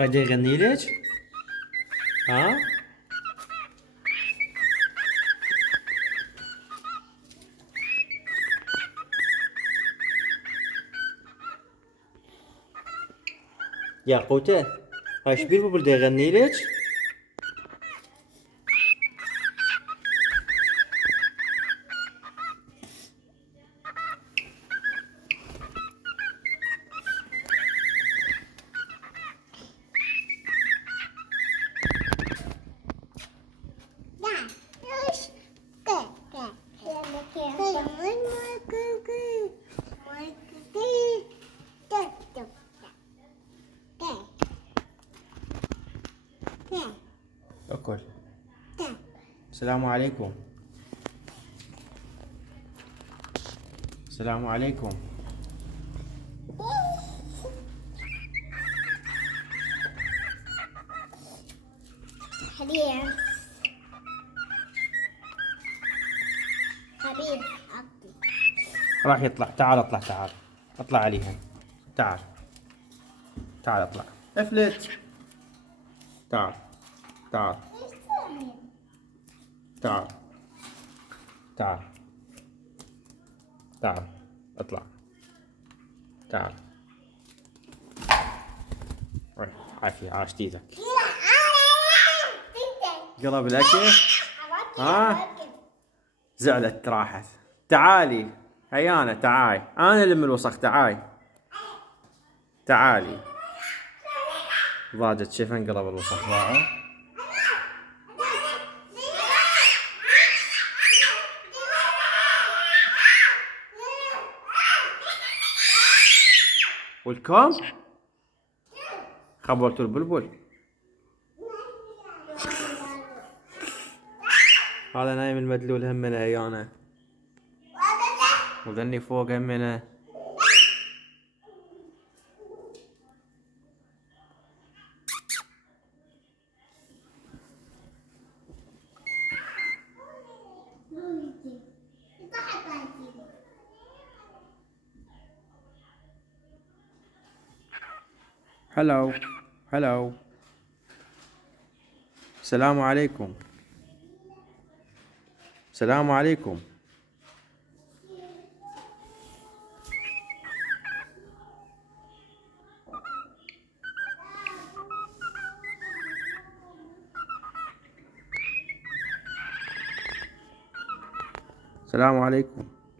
غادي يغني لك؟ ها؟ يا قوته اش بيه بده يغني لك؟ اكل. السلام عليكم. السلام عليكم. حبيب حبيب عطي. راح يطلع. تعال اطلع. تعال اطلع عليها. تعال تعال اطلع. افلت. تعال تعال ايش تعمل؟ تعال تعال تعال اطلع. تعال. عافية عاشت ايدك. قلب الاكل. ها؟ زعلت راحت. تعالي هيانا تعاي. انا اللي من الوسخ. تعاي تعالي. ضاجت. شوف انقلب الوسخ ضاعوا. والكم خبرتوا البلبل. هذا نايم المدلول همنا هيانا. وذني فوق همنا. هلو هلو. السلام عليكم. السلام عليكم. السلام عليكم.